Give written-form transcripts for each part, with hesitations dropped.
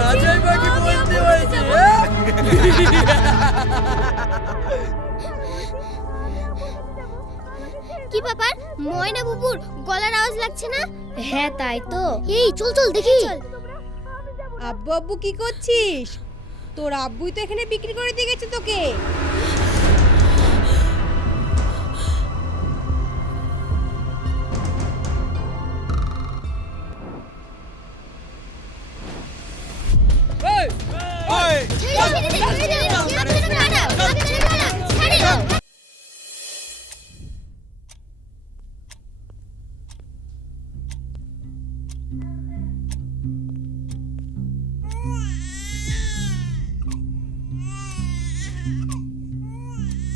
রাজাই বাকি বলতে হয়েছে। কি ব্যাপার, ময়না বুবুর গলার আওয়াজ লাগছে না? হ্যাঁ তাই তো। এই চল চল দেখি। আব্বু আব্বু কি করছিস? তোর আব্বুই তো এখানে বিক্রি করে দিয়ে গেছে তোকে।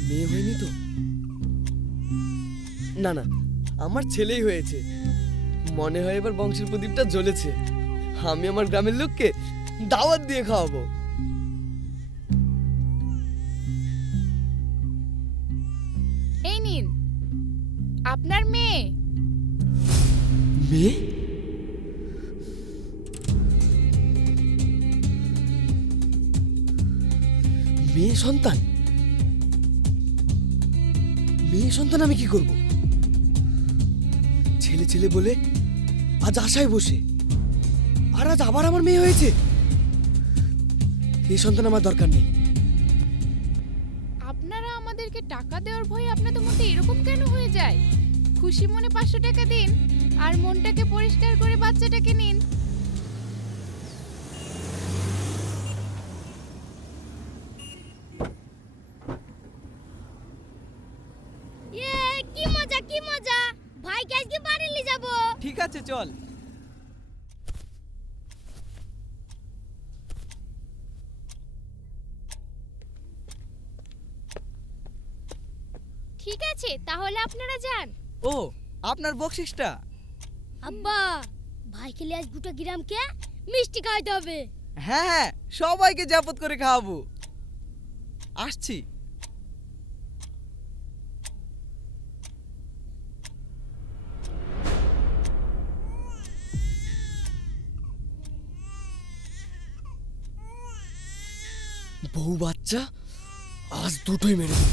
মেয়ে হয়নি তো? না না, আমার ছেলেই হয়েছে। মনে হয় এবার বংশের প্রদীপটা জ্বলেছে। আমি আমার গ্রামের লোককে দাওয়াত দিয়ে খাওয়াবো। এই নিন আপনার মেয়ে। মেয়ে? মেয়ে সন্তান? মেয়ে সন্তান আমি কি করব? ছেলে ছেলে বলে আজ আশায় বসে, আর আজ আবার আমার মেয়ে হয়েছে। এই সন্তান আমার দরকার নেই। আপনারা আমাদেরকে টাকা দেওয়ার ভয়ে আপনাদের মধ্যে এরকম কেন হয়ে যায়? খুশি মনে 500 টাকা দিন আর মনটাকে পরিষ্কার করে বাচ্চাটাকে নিন। কি মজা কি মজা, ভাইকে আজকে বাড়ি নিয়ে যাব। ঠিক আছে চল। ঠিক আছে তাহলে আপনারা যান। ও, আপনার বকশিসটা? আব্বা, ভাইকে নিয়ে আজ গোটা গ্রামকে মিষ্টি খাইতে হবে। হ্যাঁ হ্যাঁ, সবাইকে জাপত করে খাওয়াবো। আসছি। বউ বাচ্চা আজ দুটোই মেরে দেব।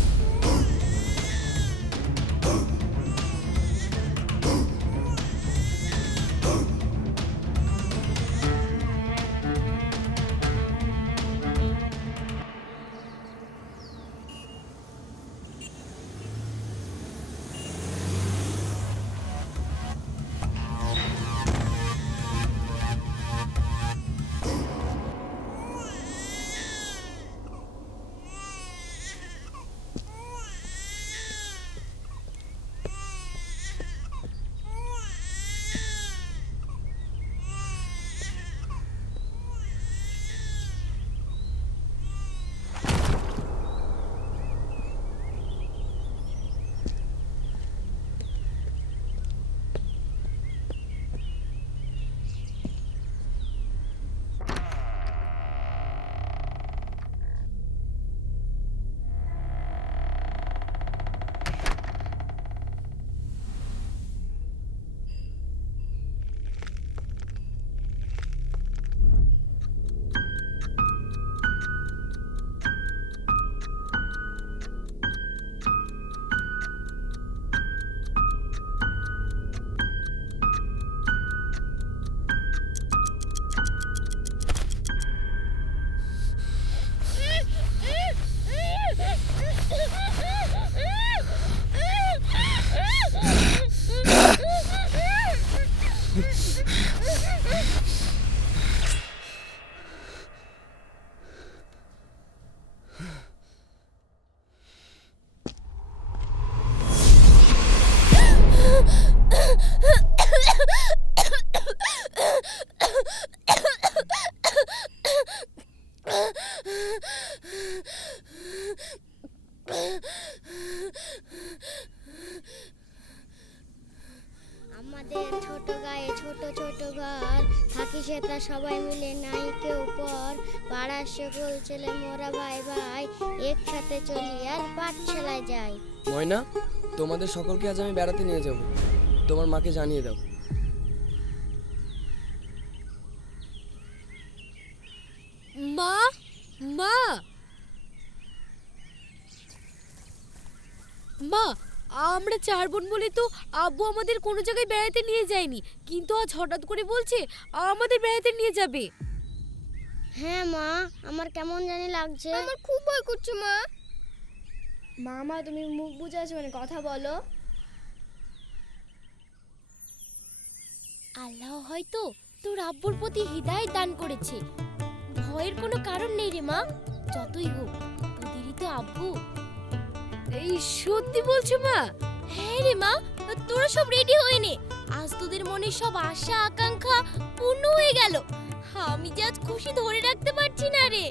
আমাদের ছোট গায়ে ছোট ছোট ঘর, থাকি সেটা সবাই মিলে নাই কেউ পর। পাড়ার সকল ছেলে মোরা ভাই ভাই, একসাথে চলি আর পাঠশালায় যাই। ময়না, তোমাদের সকলকে আজ আমি বেড়াতে নিয়ে যাব। তোমার মাকে জানিয়ে দাও। মা মা আমরা 4 বোন বলে তো আব্বু আমাদের কোনো জায়গায় বেড়াতে নিয়ে যায়নি, কিন্তু আজ হঠাৎ করে বলছে আমাদের বেড়াতে নিয়ে যাবে। হ্যাঁ মা, আমার কেমন জানি লাগছে। আমার খুব ভয় করছে মা। মামা তুমি মুখ বুজে আছো, মানে কথা বলো। আল্লাহ হয়তো তোর আব্বুর প্রতি হৃদয় দান করেছে। ভয়ের কোনো কারণ নেই রে মা, যতই হোক তোদেরই তো আব্বু। এই সত্যি বলছো মা? হ্যাঁ রে মা, তোরা সব রেডি হয়ে নে, আজ তোদের মনে সব আশা আকাঙ্ক্ষা পূর্ণ হয়ে গেল। আমি যে আজ খুশি ধরে রাখতে পারছি না রে।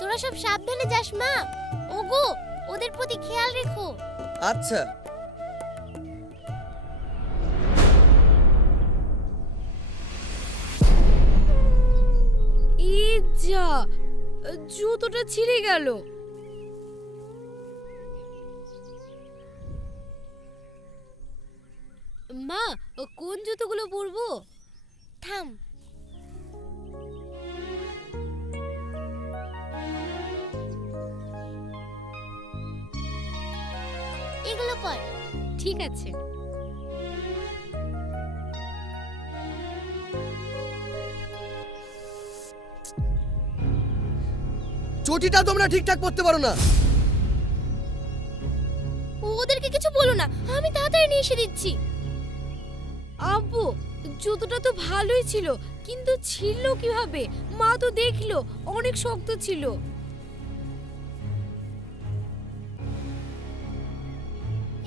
তোরা সব সাবধানে যাস মা। ওগো, ওদের প্রতি খেয়াল রেখো। আচ্ছা। এই যা, জুতোটা ছিঁড়ে গেল। মা, কোন জুতোগুলো পরবো? থাম। এগুলো পর। ঠিক আছে। চটিটা তোমরা ঠিকঠাক পরতে পারো না। ওদেরকে কিছু বলো না, আমি তাড়াতাড়ি নিয়ে এসে দিচ্ছি। আব্বু, জুতোটা তো ভালোই ছিল, কিন্তু ছিঁড়লো কিভাবে? মা তো দেখলো অনেক শক্ত ছিল।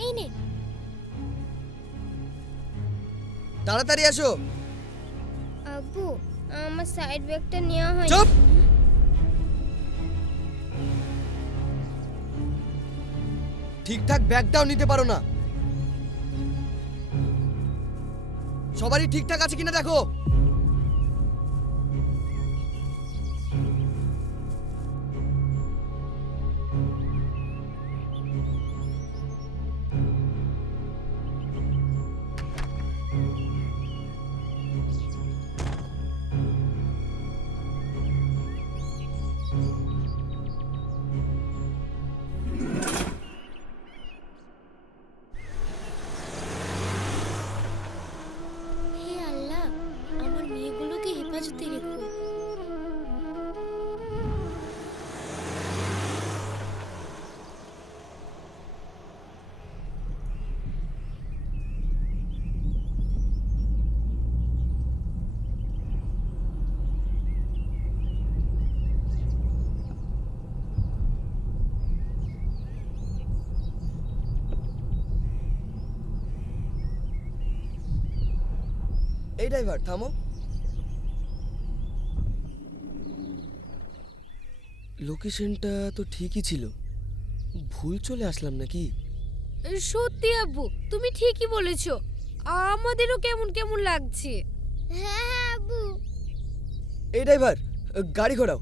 এই নে। তাড়াতাড়ি আসো। আব্বু, আমার সাইড ব্যাগটা নেওয়া হয়। চুপ। ঠিকঠাক ব্যাগটাও নিতে পারো না। সবারই ঠিকঠাক আছে কিনা দেখো। হে আল্লাহ, আমার মেয়েগুলোকে হেফাজতে রেখো। এই ড্রাইভার থামো। লোকেশনটা তো ঠিকই ছিল, ভুল চলে আসলাম নাকি? সত্যি আব্বু, তুমি ঠিকই বলেছো, আমাদেরও কেমন কেমন লাগছে। হ্যাঁ হ্যাঁ আব্বু। এই ড্রাইভার, গাড়ি ঘোরাও।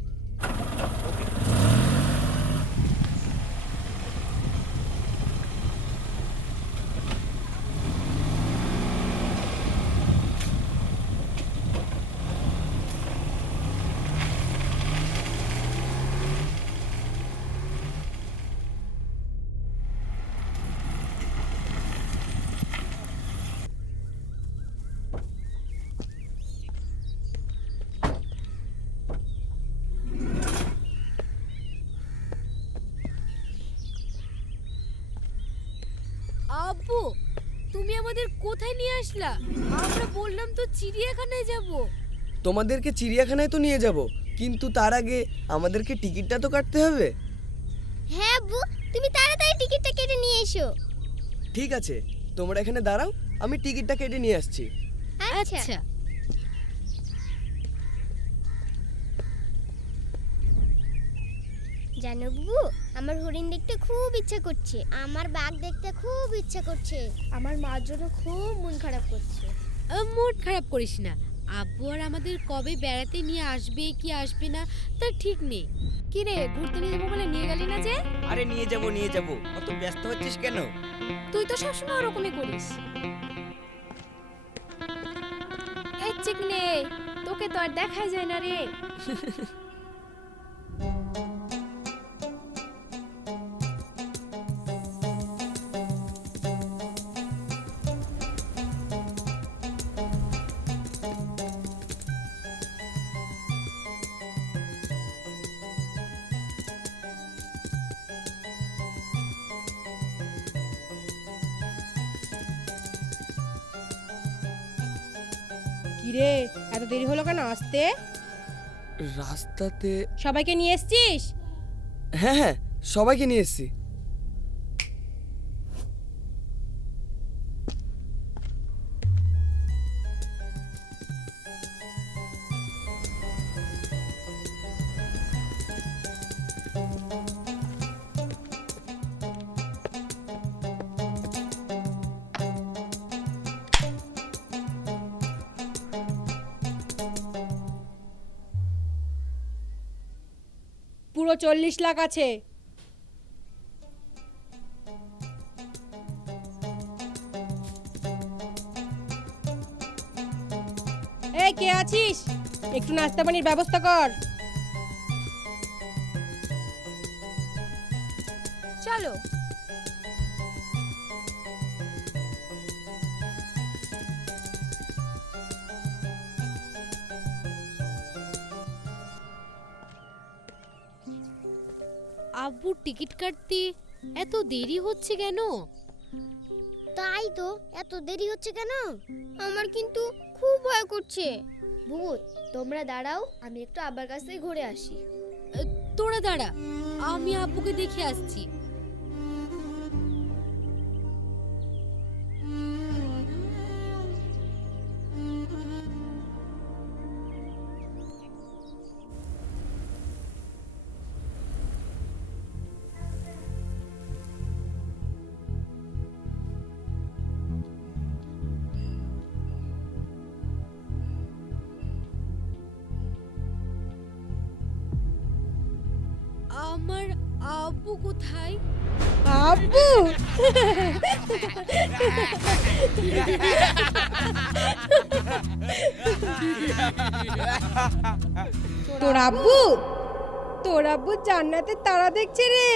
আব্বু, তুমি আমাদের কোথায় নিয়ে আসলা? আমরা বললাম তো চিড়িয়াখানায় যাব। তোমাদেরকে চিড়িয়াখানায় তো নিয়ে যাব, কিন্তু তার আগে আমাদেরকে টিকিটটা তো কাটতে হবে। হ্যাঁ আব্বু, তুমি তাড়াতাড়ি টিকিটটা কেটে নিয়ে এসো। ঠিক আছে, তোমরা এখানে দাঁড়াও, আমি টিকিটটা কেটে নিয়ে আসছি। আচ্ছা। জানো বুবু, আমার হরিণ দেখতে খুব ইচ্ছা করছে, আমার বাঘ দেখতে খুব ইচ্ছা করছে। আমার মার জন্য খুব মন খারাপ করছে। মুড খারাপ করিস না, আব্বু আর আমাদের কবে বেড়াতে নিয়ে আসবে কি আসবে না তার ঠিক নেই। কি রে, ঘুরতে নিয়ে যাবো বলে নিয়ে গেলি না যে? আরে নিয়ে যাব অত ব্যস্ত হচ্ছিস কেন? তুই তো সবসময় ওরকমই করিস। এই চিকনে, তোকে তো আর দেখাই যায় না রে। কিরে, এত দেরি হলো কেন আসতে? রাস্তাতে সবাইকে নিয়ে এসছিস? হ্যাঁ হ্যাঁ, সবাইকে নিয়ে এসেছি। পুরো 40 লাখ আছে। এই কে আছিস? একটু নাস্তা পানির ব্যবস্থা কর। চলো। আব্বুর টিকিট কাটতে এত দেরি হচ্ছে কেন? তাই তো, এত দেরি হচ্ছে কেন? আমার কিন্তু খুব ভয় করছে। ভূত, তোমরা দাঁড়াও, আমি একটু আব্বার কাছ থেকে ঘুরে আসি। তোরা দাঁড়া, আমি আব্বুকে দেখে আসছি। আমার আব্বু কোথায়? আব্বু, তোর আব্বু, তোর আব্বু জান্নাতের তারা দেখছে রে।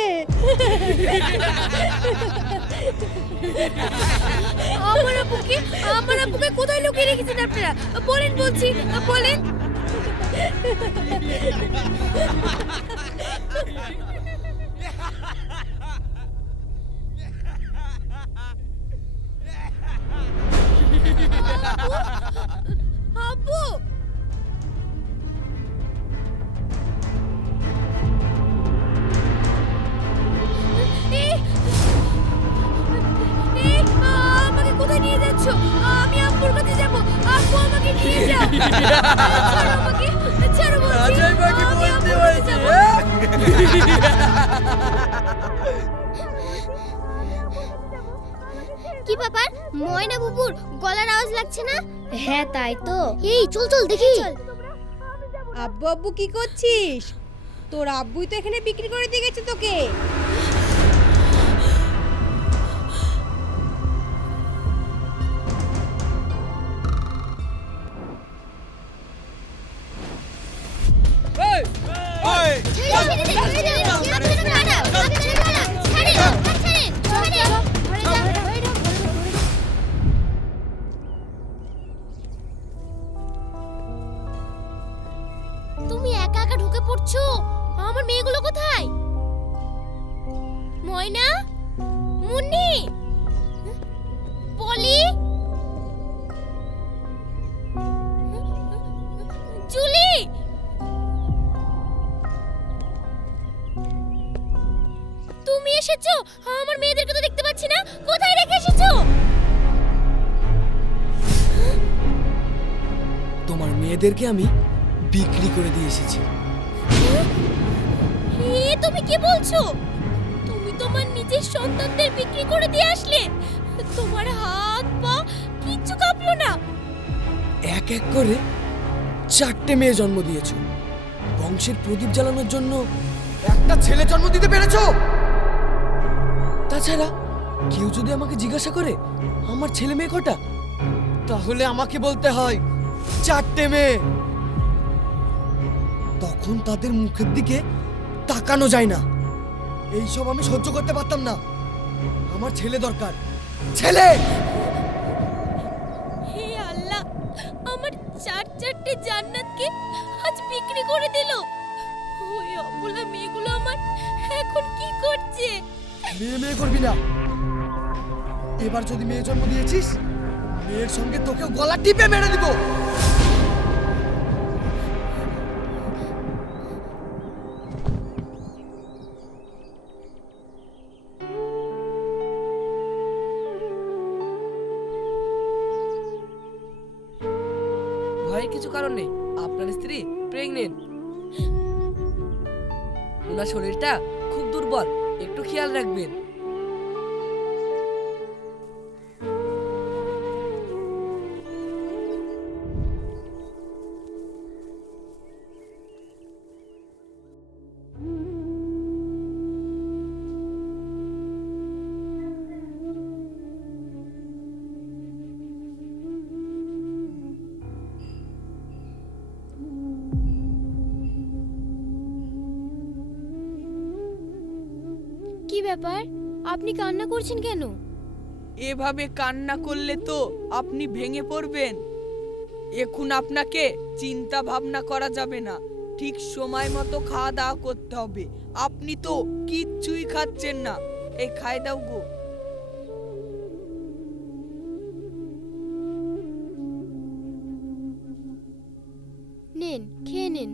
আমার আব্বুকে কোথায় লুকিয়ে রেখেছেন আপনারা? বলেন, বলছি, বলেন। আব্বু, আমাকে কোথায় নিয়ে যাচ্ছ? আমি আব্বুর কাছে যাব। আব্বু, আমাকে নিয়ে যাও। ছাড়ো আমাকে, ছাড়ো বলছি। রাজাই বাকি আমি বলতে আব্বুর কাছে হয়েছে, যাবো। কি ব্যাপার, ময়না বুবুর গলার আওয়াজ লাগছে না? হ্যাঁ তাই তো। এই চল চল দেখি। আব্বু আব্বু কি করছিস? তোর আব্বুই তো এখানে বিক্রি করে দিয়ে গেছে তোকে। তুমি একা একা ঢুকে পড়ছো। আমার মেয়েগুলো কোথায়? ময়না, মুন্নি, পলি, জুলি, তুমি এসেছো? আমার মেয়েদেরকে তো দেখতে পাচ্ছি না। কোথায় রেখে এসেছো? তোমার মেয়েদেরকে আমি বিক্রি করে দিয়ে এসেছি। তুমি কি বলছো? তুমি তোমার নিজের সন্তানদের বিক্রি করে দিয়ে আসলে? তোমার হাত পা কিচ্ছু কাঁপলো না? এক এক করে 4টে মেয়ে জন্ম দিয়েছো, বংশের প্রদীপ জ্বালানোর জন্য একটা ছেলে জন্ম দিতে পেরেছো। তাছাড়া কেউ যদি আমাকে জিজ্ঞাসা করে আমার ছেলে মেয়ে কটা, তাহলে আমাকে বলতে হয় 4টে মেয়ে। তখন তাদের মুখের দিকে তাকানো যায় না। এইসব আমি সহ্য করতে পারতাম না। আমার ছেলে দরকার, ছেলে। হে আল্লাহ, আমার 4টে জান্নাতকে আজ বিক্রি করে দিল। ওই অবলা মেয়েগুলো আমার এখন কি করছে? মেয়ে মেয়ে করবি না। এবার যদি মেয়ে জন্ম দিয়েছিস, মেয়ের সঙ্গে তোকেও গলা টিপে মেরে দিব। ভয়ের কিছু কারণ নেই, আপনার স্ত্রী প্রেগনেন্ট। ওনার শরীরটা খুব দুর্বল, একটু খেয়াল রাখবেন। কি ব্যাপার, আপনি কান্না করছেন কেন? এভাবে কান্না করলে তো আপনি ভেঙে পড়বেন। এখন আপনাকে চিন্তা ভাবনা করা যাবে না, ঠিক সময় মতো খাওয়া দাওয়া করতে হবে। আপনি তো কিচ্ছুই খাচ্ছেন না, এই খাই দাও গো। নেন, খেয়ে নেন।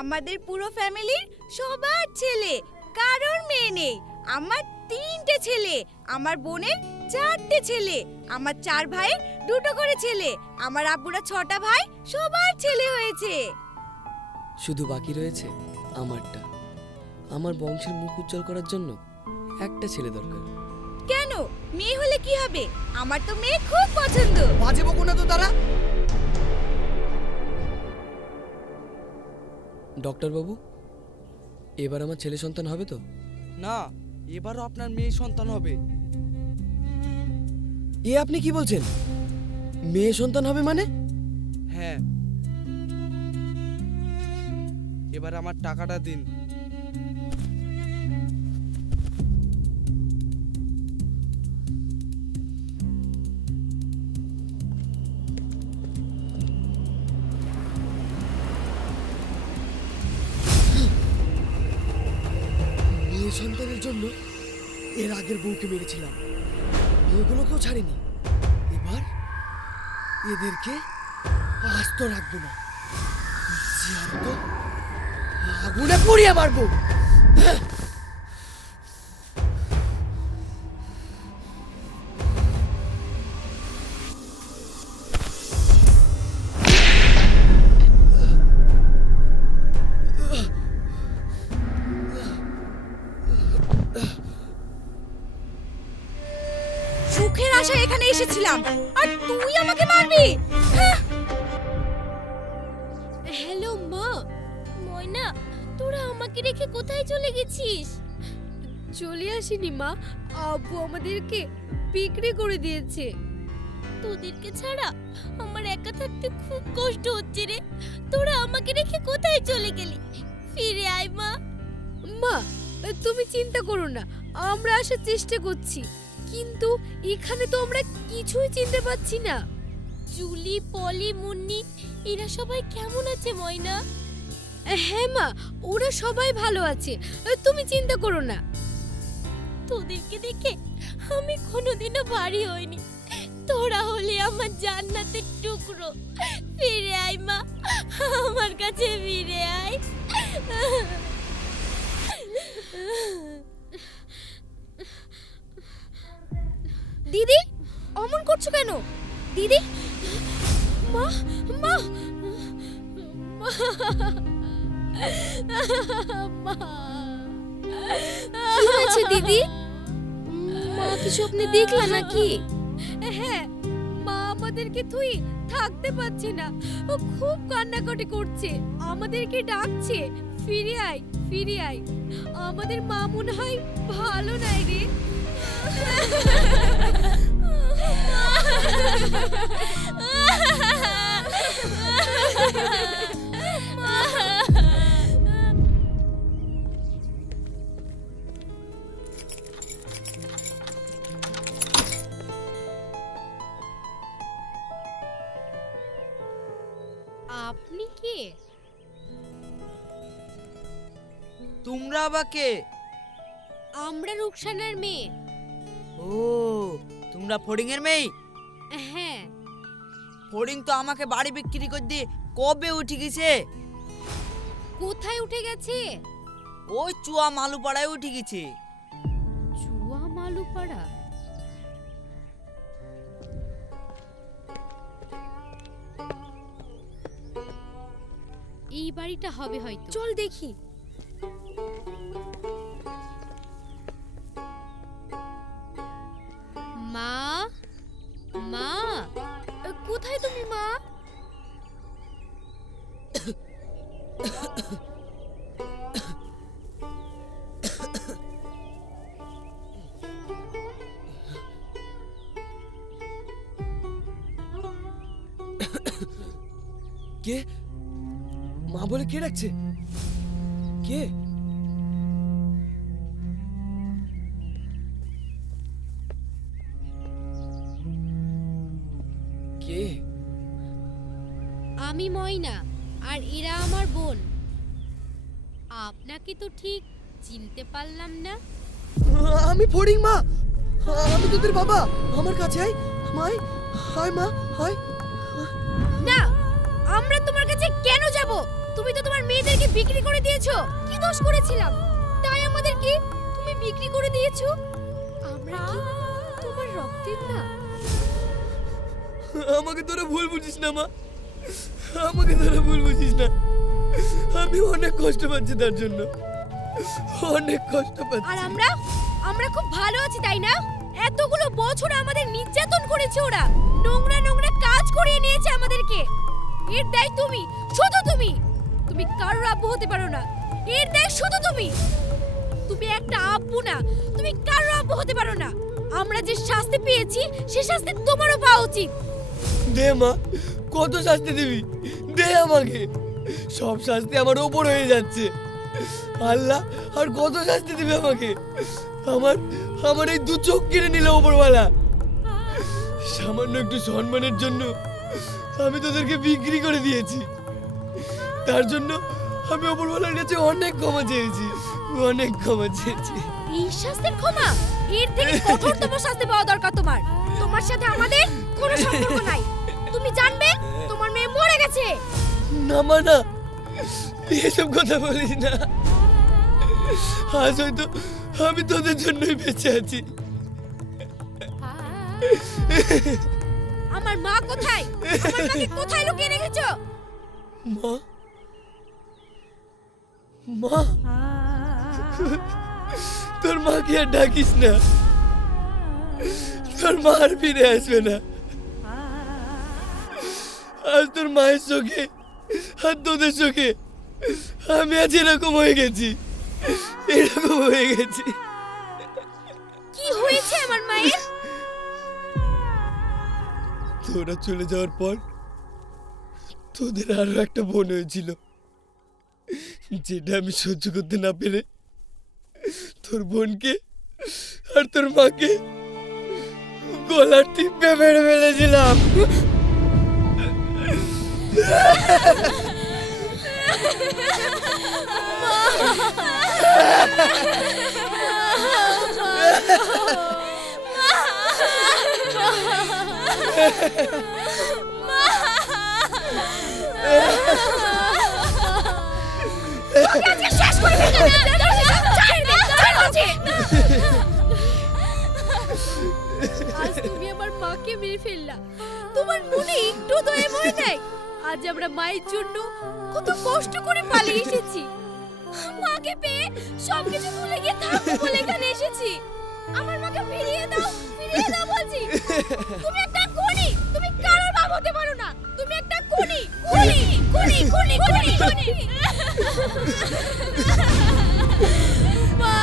আমাদের পুরো ফ্যামিলির সবার ছেলে, কারোর মেয়ে নেই। আমার 3টে ছেলে, আমার বোনের 4টে ছেলে, আমার 4 ভাইয়ের 2টো করে ছেলে, আমার আব্বুরা 6টা ভাই, সবার ছেলে হয়েছে। শুধু বাকি রয়েছে আমারটা। আমার বংশের মুখ উজ্জ্বল করার জন্য একটা ছেলে দরকার। কেন, মেয়ে হলে কি হবে? আমার তো মেয়ে খুব পছন্দ। বাজে বকো না তো তারা। ডক্টর বাবু, এবার আমার ছেলে সন্তান হবে তো? না, এবারও আপনার মেয়ে সন্তান হবে। এ আপনি কি বলছেন? মেয়ে সন্তান হবে মানে? হ্যাঁ, এবার আমার টাকাটা দিন। মেয়ে সন্তানের জন্য এর আগের বউকে মেরেছিলাম, মেয়েগুলোকেও ছাড়িনি। এবার এদেরকে আস্ত রাখবো না, জ্যান্ত আগুনে পুড়িয়ে মারবো। সুখের আশায় এখানে এসেছিলাম, আর তুই আমাকে মারবি? হ্যালো মা। ময়না, তোরা আমাকে রেখে কোথায় চলে গেছিস? চলে আসিনি মা, আব্বু আমাদেরকে বিক্রি করে দিয়েছে। তোদেরকে ছাড়া আমার একা থাকতে খুব কষ্ট হচ্ছে রে। তোরা আমাকে রেখে কোথায় চলে গেলি? ফিরে আয় মা। মা, তুমি চিন্তা করো না, আমরা আসার চেষ্টা করছি, কিন্তু এখানে তো আমরা কিছুই চিনতে পাচ্ছি না। জুলি, পলি, মুন্নি এরা সবাই কেমন আছে ময়না? হ্যাঁ মা, ওরা সবাই ভালো আছে, তুমি চিন্তা করো না। তোদেরকে দেখে আমি কোনোদিনও ভারী হইনি। তোরা হলি আমার জান্নাতের টুকরো। ফিরে আয় মা, আমার কাছে ফিরে আয়। দিদি, অমন করছো কেন? দিদি, মা, মা, মা, কি হয়েছে দিদি? মা কি স্বপ্নে দেখলা নাকি? হ্যাঁ, মা আমাদেরকে তুই থাকতে পারছে না, ও খুব কান্নাকাটি করছে, আমাদেরকে ডাকছে ফিরে আয়, ফিরে আয়। আমাদের মা মনে হয় ভালো নাই রে। আপনি কে? তোমরা আবার কে? আমরা রুকসানার মেয়ে। ও, তোমরা ফড়িং এর মেয়ে? হ্যাঁ। ফড়িং তো আমাকে বাড়ি বিক্রি করে দিয়ে কবে উঠে গেছে। কোথায় উঠে গেছে? ওই চুয়া মালুপাড়ায় উঠে গেছে। চুয়া মালুপাড়া? এই বাড়িটা হবে হয়তো, চল দেখি। মা, মা, কোথায় তুমি মা? কে? মা বলে কে ডাকছে? কে? কে? আমি ময়না, আর এরা আমার বোন। আপনাকে তো ঠিক চিনতে পারলাম না। আমি ফড়িং মা, আমি তোদের বাবা। আমার কাছে আয় মাই, হায় মা, হায়। না, আমরা তোমার কাছে কেন যাব? তুমি তো তোমার মেয়েদেরকে বিক্রি করে দিয়েছো। কি দোষ করেছিলাম তাই আমাদেরকে তুমি বিক্রি করে দিয়েছো? আমরা কি তোমার রক্তের না? আমাকে তোরা ভুল বুঝিস না মা, আমাকে তোরা ভুল বুঝিস না। আমি অনেক কষ্ট পাচ্ছি তার জন্য, অনেক কষ্ট পাচ্ছি। আর আমরা খুব ভালো আছি তাই না? এতগুলো বছর আমাদের নির্যাতন করেছে ওরা, নোংরা নোংরা কাজ করিয়ে নিয়েছে আমাদেরকে। এর দায় তুমি, শুধু তুমি। তুমি কারোর আব্বু হতে পারো না, এর দায় শুধু তুমি। তুমি একটা আব্বু না, তুমি কারোর আব্বু হতে পারো না। আমরা যে শাস্তি পেয়েছি সে শাস্তি তোমারও পাওয়া উচিত। দে মা, কত শাস্তি দিবি? দে আমাকে, সব শাস্তি আমার ওপর হয়ে যাচ্ছে। আল্লাহ আর কত শাস্তি দিবে আমাকে? আমার এই দু চোখ কেড়ে নিল ওপরওয়ালা। সামান্য একটু সম্মানের জন্য আমি তোদেরকে বিক্রি করে দিয়েছি। তার জন্য আমি ওপরওয়ালার কাছে অনেক ক্ষমা চেয়েছি, অনেক ক্ষমা চেয়েছি। এই শাস্তির ক্ষমা? এর থেকে কঠোরতম শাস্তি পাওয়া দরকার তোমার। তোমার সাথে আমাদের কোনো সম্পর্ক নাই। তুমি জানবে তোমার মেয়ে মরে গেছে। না মা, না, এসব কথা বলিস না। আজ হয়তো আমি তোদের জন্যই বেঁচে আছি। আমার মা কোথায়? আমার মাকে কোথায় লুকিয়ে রেখেছো? মা, মা, তোর মাকে আর ডাকিস না। তোর মা আর ফিরে আসবে না। আজ তোর মায়ের চোখে আর তোদের চোখে আমি আজ এরকম হয়ে গেছি, এরকম হয়ে গেছি। কি হয়েছে আমার মায়ের? তোরা চলে যাওয়ার পর তোদের আরো একটা বোন হয়েছিল, যেটা আমি সহ্য করতে না পেরে তোর বোনকে আর তোর মাকে গলার টিপে মেরে ফেলেছিলাম। আজ তুমি আমার মাকে মেরে ফেললা, তোমার মনে একটু দয়া মনে নেই? আজ আমরা মায়ের জন্য কত কষ্ট করে পালিয়ে এসেছি, মাকে পেয়ে সবকিছু ভুলে গিয়ে থাকবো বলে এখানে এসেছি। আমার মাকে ফিরিয়ে দাও বলছি। তুমি একটা খুনি, তুমি কারোর বাপ হতে পারো না, তুমি একটা খুনি খুনি খুনি খুনি খুনি খুনি। মা